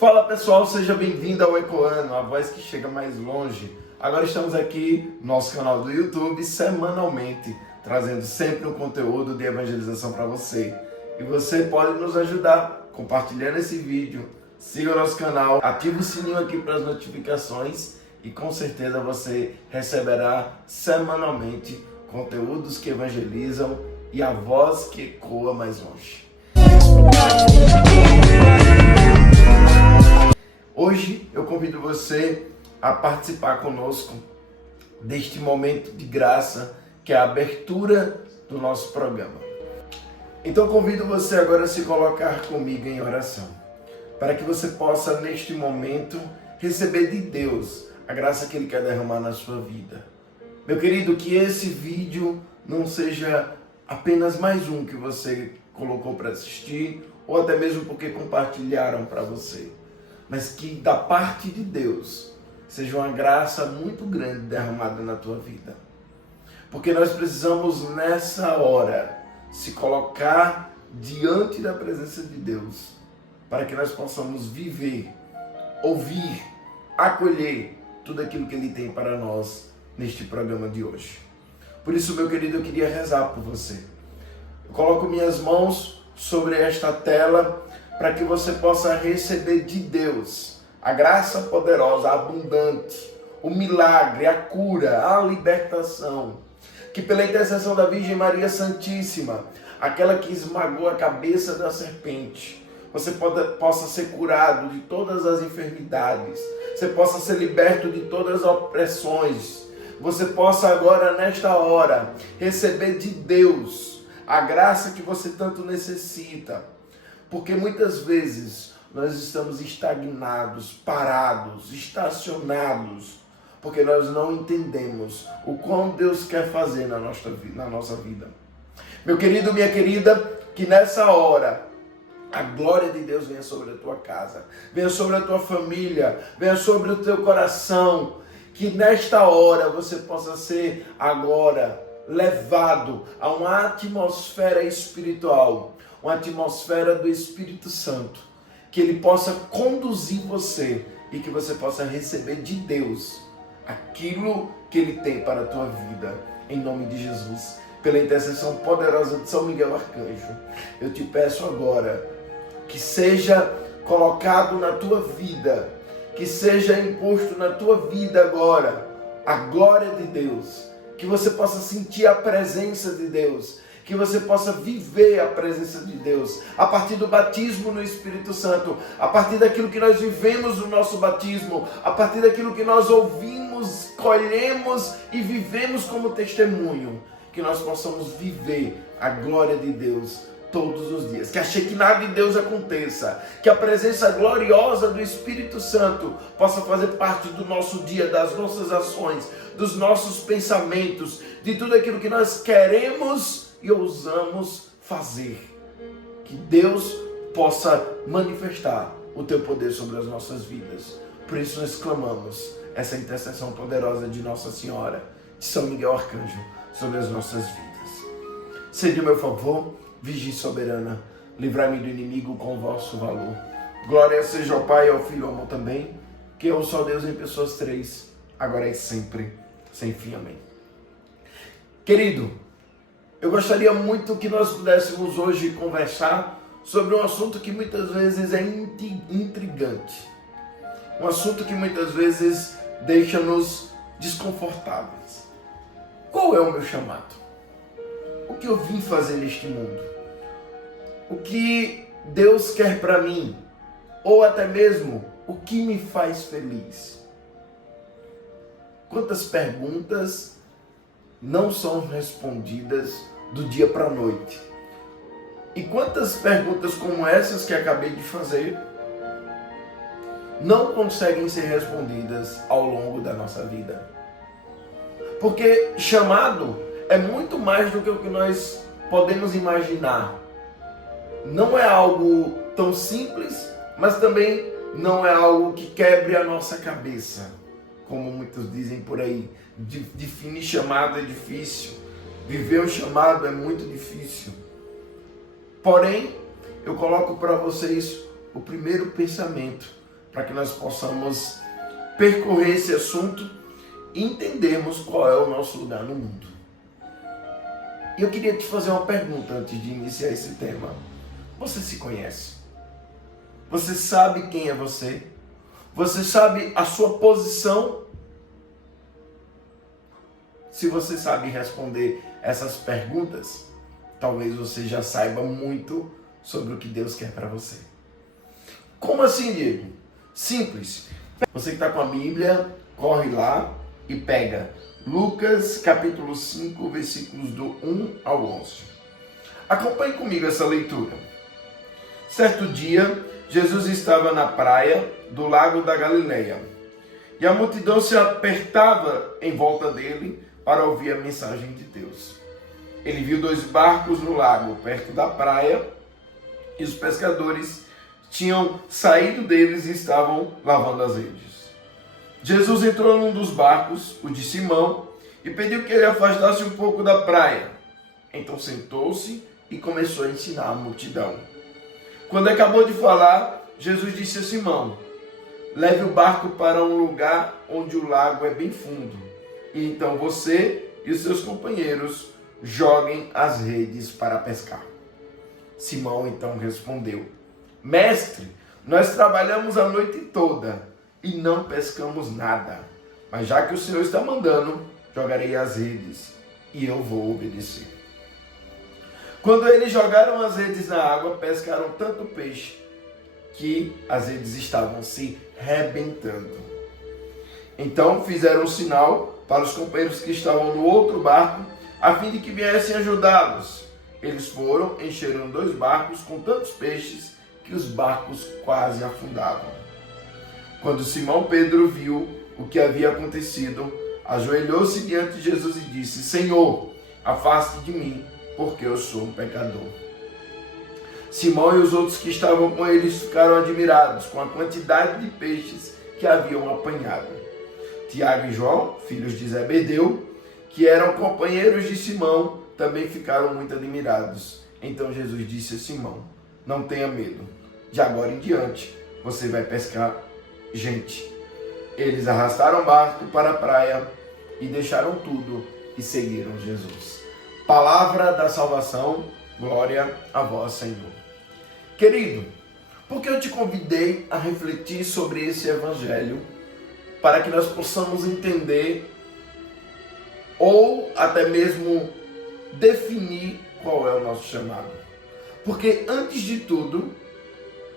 Fala pessoal, seja bem-vindo ao Ecoando, a voz que chega mais longe. Agora estamos aqui no nosso canal do YouTube, semanalmente, trazendo sempre um conteúdo de evangelização para você. E você pode nos ajudar compartilhando esse vídeo, siga o nosso canal, ative o sininho aqui para as notificações e com certeza você receberá semanalmente conteúdos que evangelizam e a voz que ecoa mais longe. Hoje eu convido você a participar conosco deste momento de graça que é a abertura do nosso programa. Então convido você agora a se colocar comigo em oração, para que você possa neste momento receber de Deus a graça que Ele quer derramar na sua vida. Meu querido, que esse vídeo não seja apenas mais um que você colocou para assistir, ou até mesmo porque compartilharam para você, mas que da parte de Deus seja uma graça muito grande derramada na tua vida. Porque nós precisamos nessa hora se colocar diante da presença de Deus, para que nós possamos viver, ouvir, acolher tudo aquilo que Ele tem para nós neste programa de hoje. Por isso, meu querido, eu queria rezar por você. Eu coloco minhas mãos sobre esta tela para que você possa receber de Deus a graça poderosa, abundante, o milagre, a cura, a libertação. Que pela intercessão da Virgem Maria Santíssima, aquela que esmagou a cabeça da serpente, você possa ser curado de todas as enfermidades, você possa ser liberto de todas as opressões, você possa agora, nesta hora, receber de Deus a graça que você tanto necessita. Porque muitas vezes nós estamos estagnados, parados, estacionados, porque nós não entendemos o quão Deus quer fazer na nossa vida. Meu querido, minha querida, que nessa hora a glória de Deus venha sobre a tua casa, venha sobre a tua família, venha sobre o teu coração, que nesta hora você possa ser agora levado a uma atmosfera espiritual, uma atmosfera do Espírito Santo, que Ele possa conduzir você e que você possa receber de Deus aquilo que Ele tem para a tua vida, em nome de Jesus. Pela intercessão poderosa de São Miguel Arcanjo, eu te peço agora que seja colocado na tua vida, que seja imposto na tua vida agora a glória de Deus, que você possa sentir a presença de Deus, que você possa viver a presença de Deus, a partir do batismo no Espírito Santo, a partir daquilo que nós vivemos no nosso batismo, a partir daquilo que nós ouvimos, colhemos e vivemos como testemunho, que nós possamos viver a glória de Deus todos os dias, que a Shekinah de Deus aconteça, que a presença gloriosa do Espírito Santo possa fazer parte do nosso dia, das nossas ações, dos nossos pensamentos, de tudo aquilo que nós queremos e ousamos fazer. Que Deus possa manifestar o teu poder sobre as nossas vidas. Por isso nós clamamos essa intercessão poderosa de Nossa Senhora, de São Miguel Arcanjo, sobre as nossas vidas. Sede o meu favor, Virgem soberana, livrai-me do inimigo com o vosso valor. Glória seja ao Pai, ao Filho e ao Amor também, que é um só Deus em pessoas três, agora e sempre, sem fim. Amém. Querido, eu gostaria muito que nós pudéssemos hoje conversar sobre um assunto que muitas vezes é intrigante. Um assunto que muitas vezes deixa-nos desconfortáveis. Qual é o meu chamado? O que eu vim fazer neste mundo? O que Deus quer para mim? Ou até mesmo, o que me faz feliz? Quantas perguntas não são respondidas do dia para a noite? E quantas perguntas como essas que acabei de fazer não conseguem ser respondidas ao longo da nossa vida? Porque chamado é muito mais do que o que nós podemos imaginar. Não é algo tão simples, mas também não é algo que quebre a nossa cabeça, como muitos dizem por aí. Definir chamado é difícil, viver o chamado é muito difícil. Porém, eu coloco para vocês o primeiro pensamento para que nós possamos percorrer esse assunto e entendermos qual é o nosso lugar no mundo. E eu queria te fazer uma pergunta antes de iniciar esse tema. Você se conhece? Você sabe quem é você? Você sabe a sua posição? Se você sabe responder essas perguntas, talvez você já saiba muito sobre o que Deus quer para você. Como assim, Diego? Simples. Você que está com a Bíblia, corre lá e pega Lucas capítulo 5, versículos do 1 ao 11. Acompanhe comigo essa leitura. Certo dia, Jesus estava na praia do lago da Galileia e a multidão se apertava em volta dele para ouvir a mensagem de Deus. Ele viu 2 barcos no lago, perto da praia, e os pescadores tinham saído deles e estavam lavando as redes. Jesus entrou num dos barcos, o de Simão, e pediu que ele afastasse um pouco da praia. Então sentou-se e começou a ensinar a multidão. Quando acabou de falar, Jesus disse a Simão: leve o barco para um lugar onde o lago é bem fundo, e então você e os seus companheiros joguem as redes para pescar. Simão então respondeu: Mestre, nós trabalhamos a noite toda e não pescamos nada, mas já que o Senhor está mandando, jogarei as redes e eu vou obedecer. Quando eles jogaram as redes na água, pescaram tanto peixe que as redes estavam se rebentando. Então fizeram um sinal para os companheiros que estavam no outro barco, a fim de que viessem ajudá-los. Eles foram, encheram 2 barcos com tantos peixes que os barcos quase afundavam. Quando Simão Pedro viu o que havia acontecido, ajoelhou-se diante de Jesus e disse: Senhor, afaste de mim, porque eu sou um pecador. Simão e os outros que estavam com eles ficaram admirados com a quantidade de peixes que haviam apanhado. Tiago e João, filhos de Zebedeu, que eram companheiros de Simão, também ficaram muito admirados. Então Jesus disse a Simão: não tenha medo, de agora em diante você vai pescar gente. Eles arrastaram o barco para a praia e deixaram tudo e seguiram Jesus. Palavra da salvação, glória a vós, Senhor. Querido, por que eu te convidei a refletir sobre esse evangelho? Para que nós possamos entender ou até mesmo definir qual é o nosso chamado. Porque antes de tudo,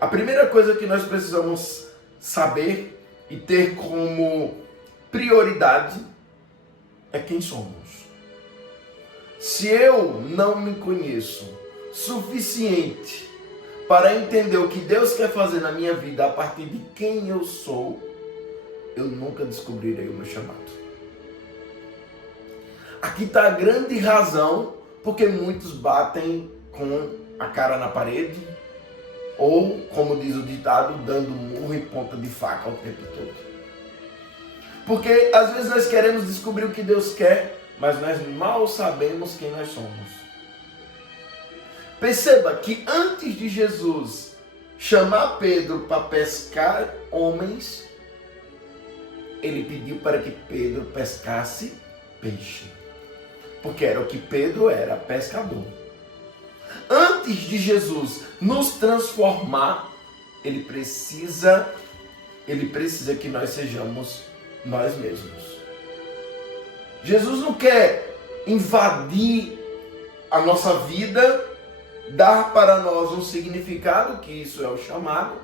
a primeira coisa que nós precisamos saber e ter como prioridade é quem somos. Se eu não me conheço suficiente para entender o que Deus quer fazer na minha vida a partir de quem eu sou, eu nunca descobrirei o meu chamado. Aqui está a grande razão porque muitos batem com a cara na parede, ou, como diz o ditado, dando murro e ponta de faca o tempo todo. Porque às vezes nós queremos descobrir o que Deus quer, mas nós mal sabemos quem nós somos. Perceba que antes de Jesus chamar Pedro para pescar homens, ele pediu para que Pedro pescasse peixe. Porque era o que Pedro era, pescador. Antes de Jesus nos transformar, ele precisa que nós sejamos nós mesmos. Jesus não quer invadir a nossa vida, dar para nós um significado, que isso é o chamado,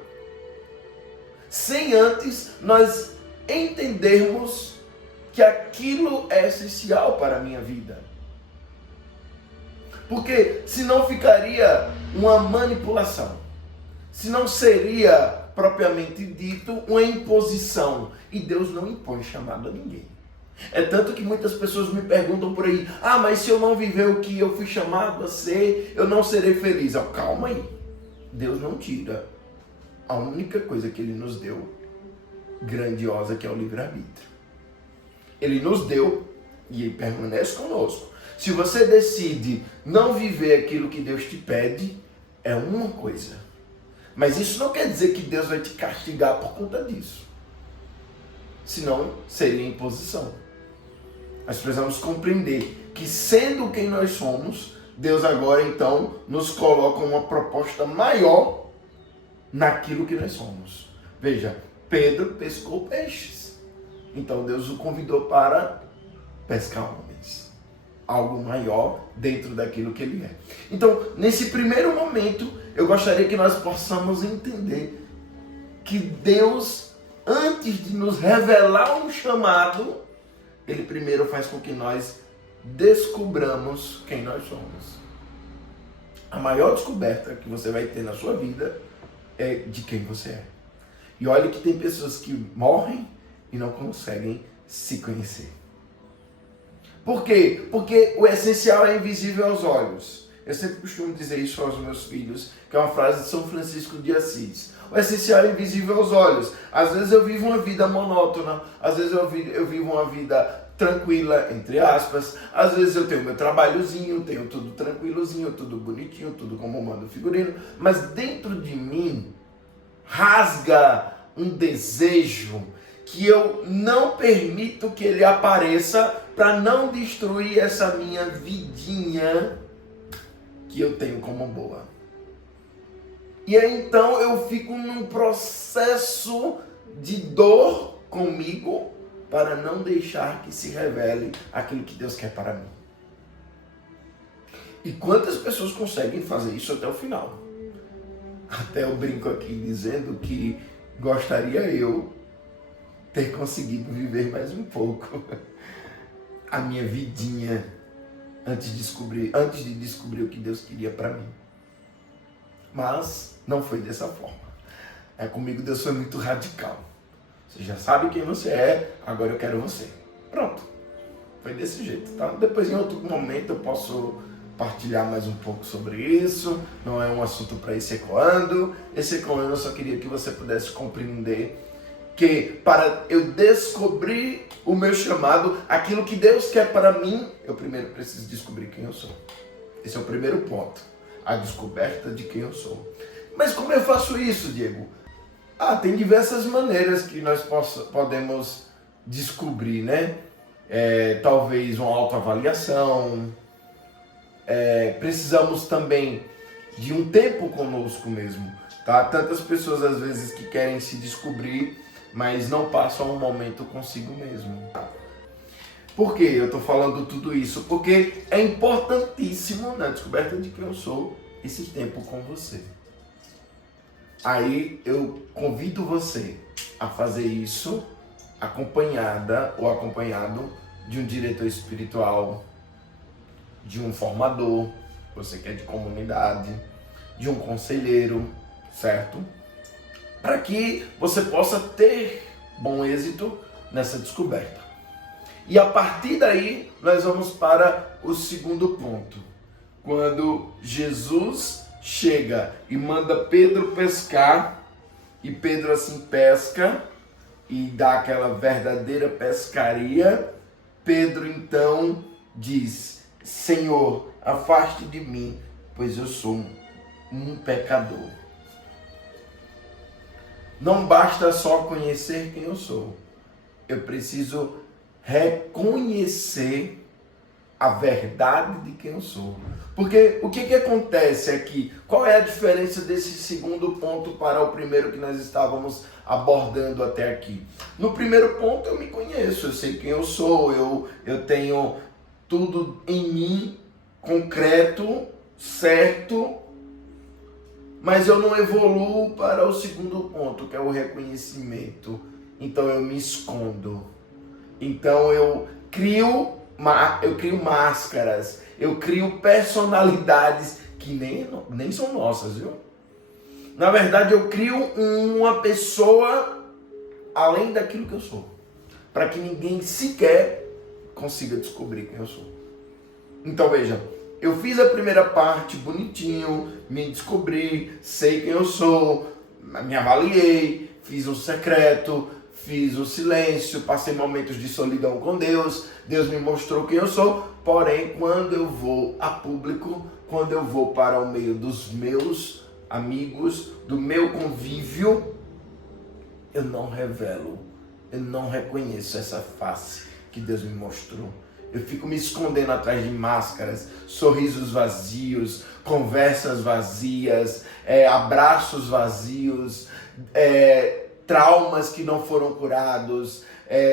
sem antes nós entendermos que aquilo é essencial para a minha vida. Porque senão ficaria uma manipulação. Senão seria, propriamente dito, uma imposição. E Deus não impõe chamado a ninguém. É tanto que muitas pessoas me perguntam por aí: mas se eu não viver o que eu fui chamado a ser, eu não serei feliz. Calma aí. Deus não tira a única coisa que Ele nos deu, grandiosa, que é o livre-arbítrio. Ele nos deu e Ele permanece conosco. Se você decide não viver aquilo que Deus te pede, é uma coisa. Mas isso não quer dizer que Deus vai te castigar por conta disso. Senão seria imposição. Nós precisamos compreender que, sendo quem nós somos, Deus agora então nos coloca uma proposta maior naquilo que nós somos. Veja, Pedro pescou peixes. Então Deus o convidou para pescar homens. Algo maior dentro daquilo que ele é. Então, nesse primeiro momento, eu gostaria que nós possamos entender que Deus, antes de nos revelar um chamado, Ele primeiro faz com que nós descobramos quem nós somos. A maior descoberta que você vai ter na sua vida é de quem você é. E olha que tem pessoas que morrem e não conseguem se conhecer. Por quê? Porque o essencial é invisível aos olhos. Eu sempre costumo dizer isso aos meus filhos, que é uma frase de São Francisco de Assis. O essencial é invisível aos olhos. Às vezes eu vivo uma vida monótona, às vezes eu vivo uma vida tranquila, entre aspas. Às vezes eu tenho meu trabalhozinho, tenho tudo tranquilozinho, tudo bonitinho, tudo como manda o figurino. Mas dentro de mim rasga um desejo que eu não permito que ele apareça para não destruir essa minha vidinha que eu tenho como boa. E aí então eu fico num processo de dor comigo para não deixar que se revele aquilo que Deus quer para mim. E quantas pessoas conseguem fazer isso até o final? Até eu brinco aqui dizendo que gostaria eu ter conseguido viver mais um pouco a minha vidinha antes de descobrir o que Deus queria para mim. Mas não foi dessa forma. Comigo Deus foi muito radical. Você já sabe quem você é, agora eu quero você. Pronto. Foi desse jeito, tá? Depois em outro momento eu posso partilhar mais um pouco sobre isso. Não é um assunto para esse ecoando. Esse ecoando eu só queria que você pudesse compreender que para eu descobrir o meu chamado, aquilo que Deus quer para mim, eu primeiro preciso descobrir quem eu sou. Esse é o primeiro ponto. A descoberta de quem eu sou. Mas como eu faço isso, Diego? Tem diversas maneiras que nós podemos descobrir, né? Talvez uma autoavaliação. Precisamos também de um tempo conosco mesmo, tá? Tantas pessoas às vezes que querem se descobrir, mas não passam um momento consigo mesmo. Por que eu estou falando tudo isso? Porque é importantíssimo na descoberta de quem eu sou esse tempo com você. Aí eu convido você a fazer isso acompanhada ou acompanhado de um diretor espiritual, de um formador, você que é de comunidade, de um conselheiro, certo? Para que você possa ter bom êxito nessa descoberta. E a partir daí, nós vamos para o segundo ponto. Quando Jesus chega e manda Pedro pescar, e Pedro assim pesca, e dá aquela verdadeira pescaria, Pedro então diz: Senhor, afaste de mim, pois eu sou um pecador. Não basta só conhecer quem eu sou. Eu preciso reconhecer a verdade de quem eu sou. Porque o que acontece aqui? Qual é a diferença desse segundo ponto para o primeiro que nós estávamos abordando até aqui? No primeiro ponto eu me conheço, eu sei quem eu sou, eu tenho tudo em mim concreto, certo, mas eu não evoluo para o segundo ponto, que é o reconhecimento. Então eu me escondo. Então eu crio máscaras, eu crio personalidades que nem são nossas, viu? Na verdade eu crio uma pessoa além daquilo que eu sou, para que ninguém sequer consiga descobrir quem eu sou. Então veja, eu fiz a primeira parte bonitinho, me descobri, sei quem eu sou, me avaliei, fiz um secreto, fiz o silêncio, passei momentos de solidão com Deus, Deus me mostrou quem eu sou, porém quando eu vou a público, quando eu vou para o meio dos meus amigos, do meu convívio, eu não revelo, eu não reconheço essa face que Deus me mostrou. Eu fico me escondendo atrás de máscaras, sorrisos vazios, conversas vazias, abraços vazios, traumas que não foram curados,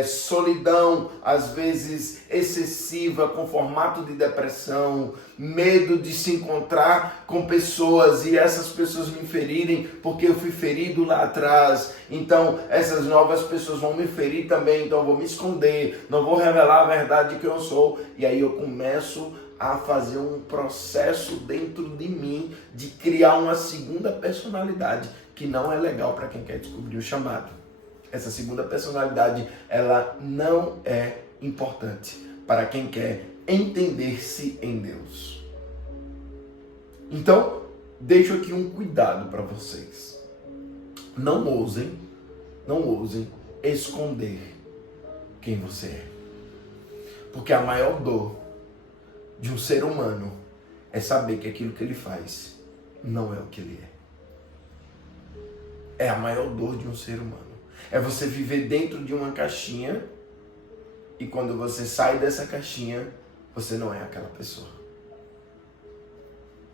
solidão, às vezes excessiva, com formato de depressão, medo de se encontrar com pessoas e essas pessoas me ferirem porque eu fui ferido lá atrás. Então essas novas pessoas vão me ferir também, então eu vou me esconder, não vou revelar a verdade que eu sou. E aí eu começo a fazer um processo dentro de mim de criar uma segunda personalidade que não é legal para quem quer descobrir o chamado. Essa segunda personalidade, ela não é importante para quem quer entender-se em Deus. Então, deixo aqui um cuidado para vocês. Não ousem esconder quem você é. Porque a maior dor de um ser humano é saber que aquilo que ele faz não é o que ele é. É a maior dor de um ser humano. É você viver dentro de uma caixinha e quando você sai dessa caixinha, você não é aquela pessoa.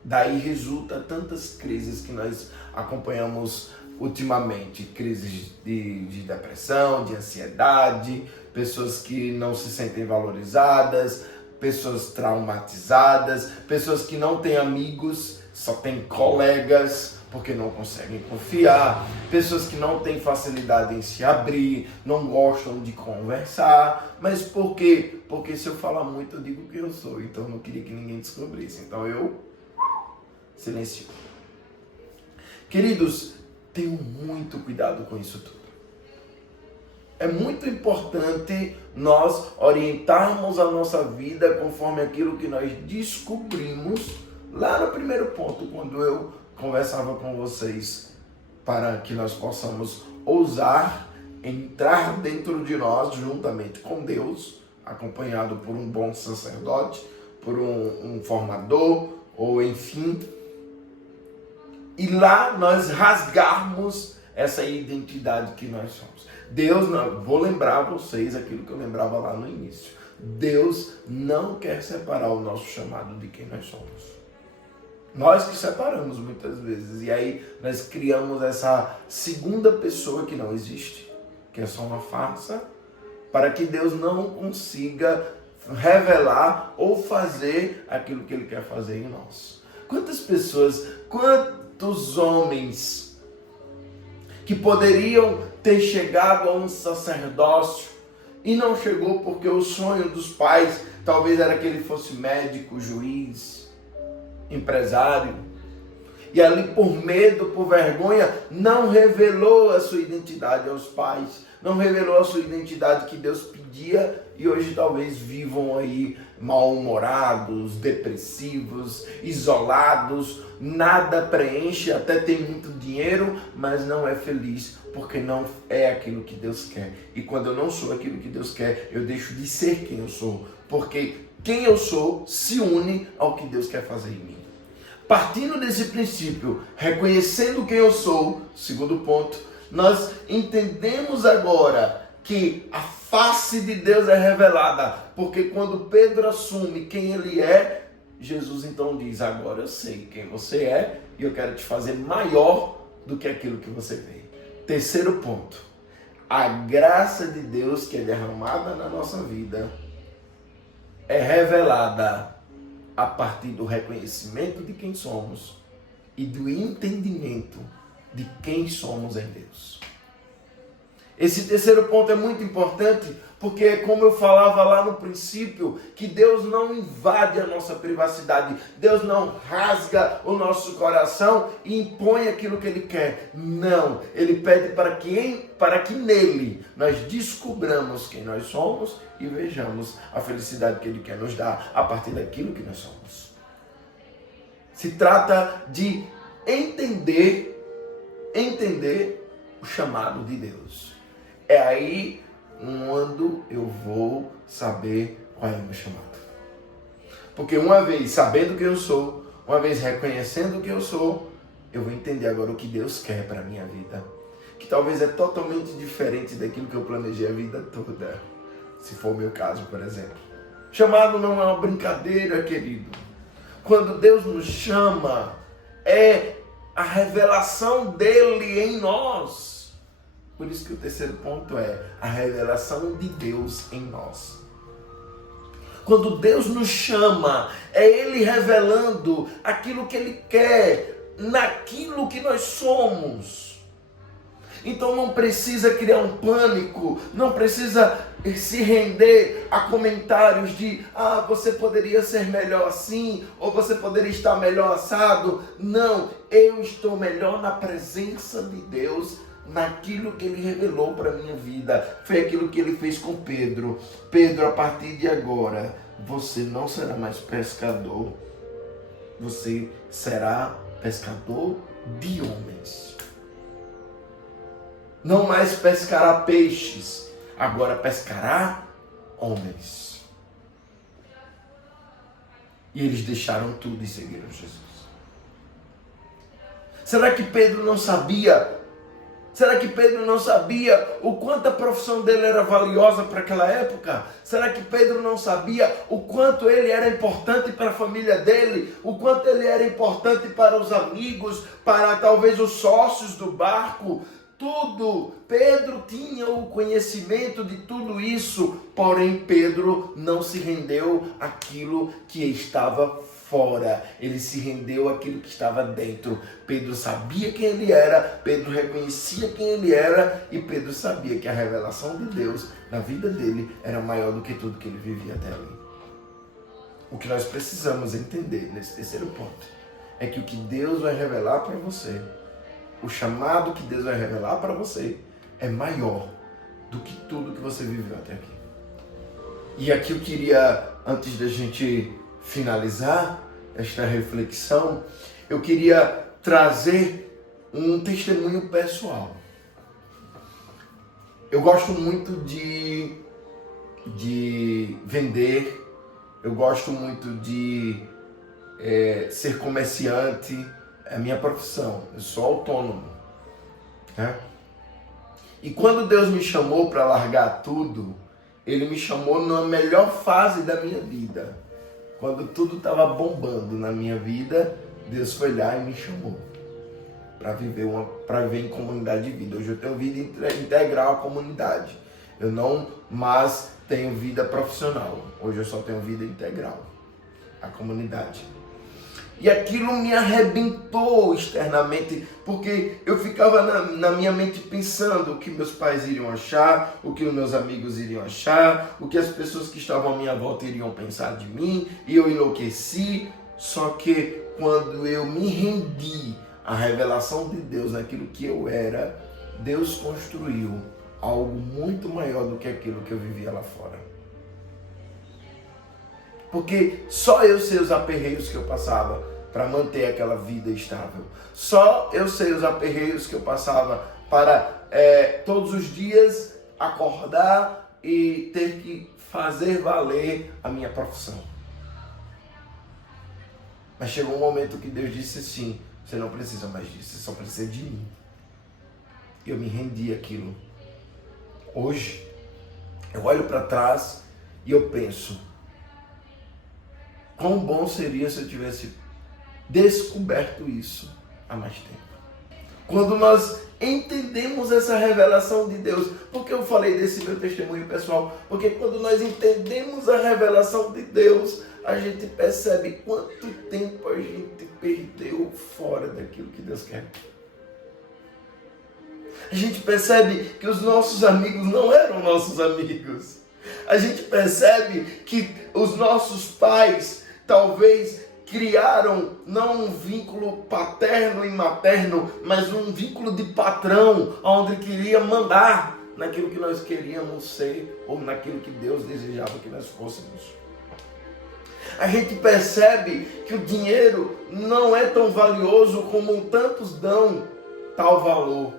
Daí resulta tantas crises que nós acompanhamos ultimamente. Crises de depressão, de ansiedade, pessoas que não se sentem valorizadas, pessoas traumatizadas, pessoas que não têm amigos, só têm colegas, porque não conseguem confiar, pessoas que não têm facilidade em se abrir, não gostam de conversar. Mas por quê? Porque se eu falar muito, eu digo quem eu sou, então eu não queria que ninguém descobrisse, então eu silencio. Queridos, tenham muito cuidado com isso tudo. É muito importante nós orientarmos a nossa vida conforme aquilo que nós descobrimos lá no primeiro ponto, quando eu conversava com vocês, para que nós possamos ousar entrar dentro de nós, juntamente com Deus, acompanhado por um bom sacerdote, por um formador, ou enfim, e lá nós rasgarmos essa identidade que nós somos. Deus, vou lembrar vocês aquilo que eu lembrava lá no início. Deus não quer separar o nosso chamado de quem nós somos. Nós que separamos muitas vezes, e aí nós criamos essa segunda pessoa que não existe, que é só uma farsa, para que Deus não consiga revelar ou fazer aquilo que Ele quer fazer em nós. Quantas pessoas, quantos homens que poderiam ter chegado a um sacerdócio e não chegou porque o sonho dos pais talvez era que ele fosse médico, juiz, empresário, e ali por medo, por vergonha, não revelou a sua identidade aos pais, não revelou a sua identidade que Deus pedia, e hoje talvez vivam aí mal-humorados, depressivos, isolados, nada preenche, até tem muito dinheiro, mas não é feliz, porque não é aquilo que Deus quer. E quando eu não sou aquilo que Deus quer, eu deixo de ser quem eu sou, porque quem eu sou se une ao que Deus quer fazer em mim. Partindo desse princípio, reconhecendo quem eu sou, segundo ponto, nós entendemos agora que a face de Deus é revelada, porque quando Pedro assume quem ele é, Jesus então diz: agora eu sei quem você é e eu quero te fazer maior do que aquilo que você vê. Terceiro ponto, a graça de Deus que é derramada na nossa vida é revelada a partir do reconhecimento de quem somos e do entendimento de quem somos em Deus. Esse terceiro ponto é muito importante porque, como eu falava lá no princípio, que Deus não invade a nossa privacidade, Deus não rasga o nosso coração e impõe aquilo que Ele quer. Não, Ele pede para que nele nós descubramos quem nós somos e vejamos a felicidade que Ele quer nos dar a partir daquilo que nós somos. Se trata de entender o chamado de Deus. É aí quando eu vou saber qual é o meu chamado. Porque uma vez sabendo quem eu sou, uma vez reconhecendo quem eu sou, eu vou entender agora o que Deus quer para a minha vida. Que talvez é totalmente diferente daquilo que eu planejei a vida toda. Se for o meu caso, por exemplo. Chamado não é uma brincadeira, querido. Quando Deus nos chama, é a revelação dele em nós. Por isso que o terceiro ponto é a revelação de Deus em nós. Quando Deus nos chama, é Ele revelando aquilo que Ele quer, naquilo que nós somos. Então não precisa criar um pânico, não precisa se render a comentários de você poderia ser melhor assim, ou você poderia estar melhor assado. Não, eu estou melhor na presença de Deus, naquilo que Ele revelou para a minha vida. Foi aquilo que Ele fez com Pedro. Pedro, a partir de agora, você não será mais pescador, você será pescador de homens. Não mais pescará peixes, agora pescará homens. E eles deixaram tudo e seguiram Jesus. Será que Pedro não sabia? Será que Pedro não sabia o quanto a profissão dele era valiosa para aquela época? Será que Pedro não sabia o quanto ele era importante para a família dele? O quanto ele era importante para os amigos, para talvez os sócios do barco? Tudo. Pedro tinha o conhecimento de tudo isso, porém Pedro não se rendeu àquilo que estava fora. Ele se rendeu àquilo que estava dentro. Pedro sabia quem ele era, Pedro reconhecia quem ele era e Pedro sabia que a revelação de Deus na vida dele era maior do que tudo que ele vivia até ali. O que nós precisamos entender nesse terceiro ponto é que o que Deus vai revelar para você, o chamado que Deus vai revelar para você é maior do que tudo que você viveu até aqui. E aqui eu queria, antes da gente finalizar esta reflexão, eu queria trazer um testemunho pessoal. Eu gosto muito de vender, eu gosto muito de ser comerciante. É a minha profissão, eu sou autônomo, né? E quando Deus me chamou para largar tudo, Ele me chamou na melhor fase da minha vida. Quando tudo estava bombando na minha vida, Deus foi lá e me chamou para viver em comunidade de vida. Hoje eu tenho vida integral à comunidade. Eu não mais tenho vida profissional. Hoje eu só tenho vida integral à comunidade. E aquilo me arrebentou externamente, porque eu ficava na minha mente pensando o que meus pais iriam achar, o que os meus amigos iriam achar, o que as pessoas que estavam à minha volta iriam pensar de mim, e eu enlouqueci. Só que quando eu me rendi à revelação de Deus naquilo que eu era, Deus construiu algo muito maior do que aquilo que eu vivia lá fora. Porque só eu sei os aperreios que eu passava para manter aquela vida estável. Só eu sei os aperreios que eu passava para todos os dias acordar e ter que fazer valer a minha profissão. Mas chegou um momento que Deus disse assim: você não precisa mais disso, você só precisa de mim. Eu me rendi àquilo. Hoje, eu olho para trás e eu penso: quão bom seria se eu tivesse descoberto isso há mais tempo. Quando nós entendemos essa revelação de Deus, porque eu falei desse meu testemunho pessoal, porque quando nós entendemos a revelação de Deus, a gente percebe quanto tempo a gente perdeu fora daquilo que Deus quer. A gente percebe que os nossos amigos não eram nossos amigos. A gente percebe que os nossos pais talvez criaram não um vínculo paterno e materno, mas um vínculo de patrão, onde queria mandar naquilo que nós queríamos ser ou naquilo que Deus desejava que nós fôssemos. A gente percebe que o dinheiro não é tão valioso como tantos dão tal valor.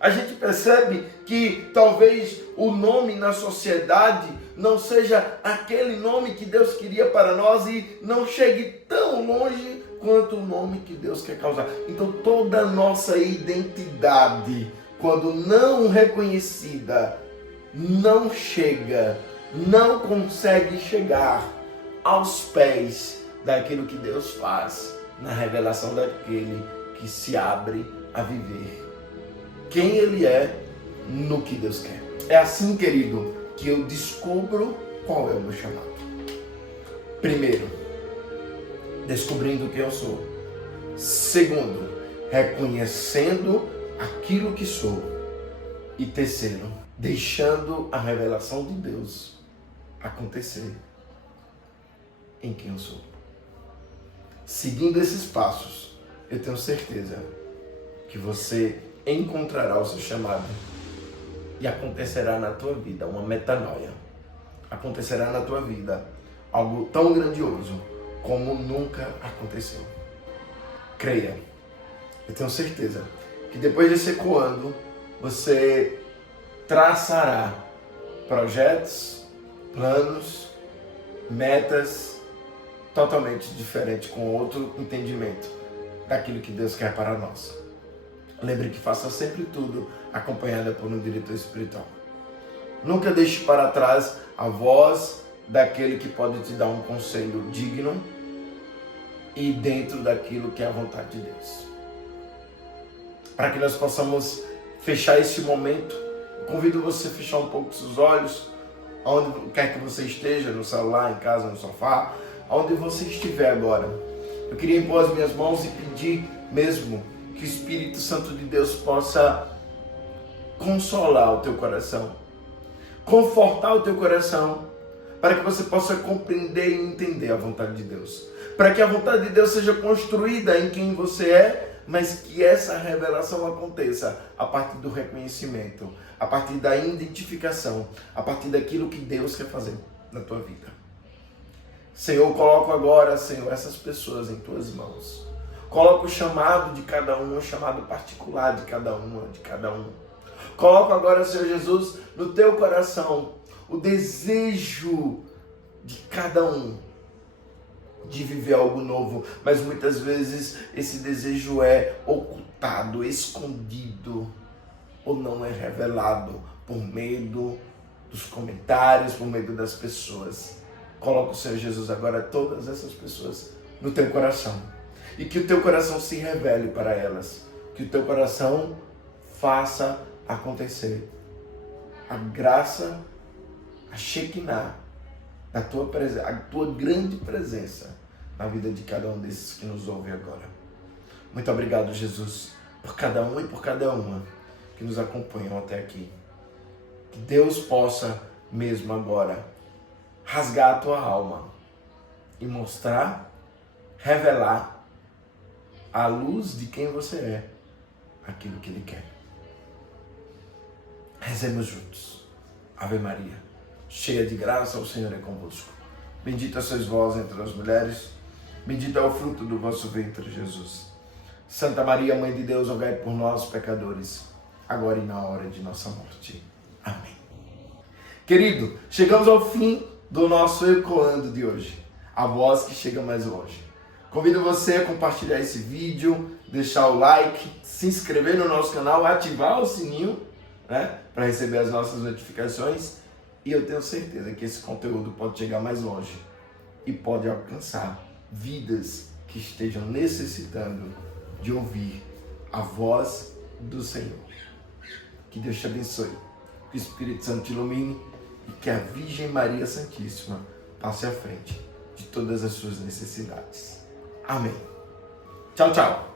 A gente percebe que talvez o nome na sociedade não seja aquele nome que Deus queria para nós e não chegue tão longe quanto o nome que Deus quer causar. Então toda a nossa identidade, quando não reconhecida, não chega, não consegue chegar aos pés daquilo que Deus faz na revelação daquele que se abre a viver quem Ele é no que Deus quer. É assim, querido, que eu descubro qual é o meu chamado. Primeiro, descobrindo quem eu sou. Segundo, reconhecendo aquilo que sou. E terceiro, deixando a revelação de Deus acontecer em quem eu sou. Seguindo esses passos, eu tenho certeza que você encontrará o seu chamado e acontecerá na tua vida uma metanoia. Acontecerá na tua vida algo tão grandioso como nunca aconteceu. Creia. Eu tenho certeza que depois desse ecoando, você traçará projetos, planos, metas totalmente diferentes, com outro entendimento daquilo que Deus quer para nós. Lembre que faça sempre tudo acompanhada por um diretor espiritual. Nunca deixe para trás a voz daquele que pode te dar um conselho digno e dentro daquilo que é a vontade de Deus. Para que nós possamos fechar esse momento, eu convido você a fechar um pouco os seus olhos, onde quer que você esteja, no celular, em casa, no sofá, onde você estiver agora. Eu queria impor as minhas mãos e pedir mesmo que o Espírito Santo de Deus possa consolar o teu coração, confortar o teu coração, para que você possa compreender e entender a vontade de Deus. Para que a vontade de Deus seja construída em quem você é, mas que essa revelação aconteça a partir do reconhecimento, a partir da identificação, a partir daquilo que Deus quer fazer na tua vida. Senhor, coloco agora, Senhor, essas pessoas em tuas mãos. Coloco o chamado de cada um, o chamado particular de cada uma, de cada um. Coloco agora, Senhor Jesus, no teu coração o desejo de cada um de viver algo novo, mas muitas vezes esse desejo é ocultado, escondido, ou não é revelado por medo dos comentários, por medo das pessoas. Coloca o Senhor Jesus agora todas essas pessoas no teu coração, e que o teu coração se revele para elas, que o teu coração faça acontecer a graça, a Shekinah, a tua grande presença na vida de cada um desses que nos ouve agora. Muito obrigado, Jesus, por cada um e por cada uma que nos acompanham até aqui. Que Deus possa mesmo agora rasgar a tua alma e mostrar, revelar à luz de quem você é aquilo que Ele quer. Rezemos juntos. Ave Maria, cheia de graça, o Senhor é convosco. Bendita sois vós entre as mulheres, bendito é o fruto do vosso ventre, Jesus. Santa Maria, Mãe de Deus, rogai por nós, pecadores, agora e na hora de nossa morte. Amém. Querido, chegamos ao fim do nosso Ecoando de hoje, a voz que chega mais longe. Convido você a compartilhar esse vídeo, deixar o like, se inscrever no nosso canal, ativar o sininho, né, para receber as nossas notificações. E eu tenho certeza que esse conteúdo pode chegar mais longe e pode alcançar vidas que estejam necessitando de ouvir a voz do Senhor. Que Deus te abençoe, que o Espírito Santo te ilumine e que a Virgem Maria Santíssima passe à frente de todas as suas necessidades. Amém. Tchau, tchau.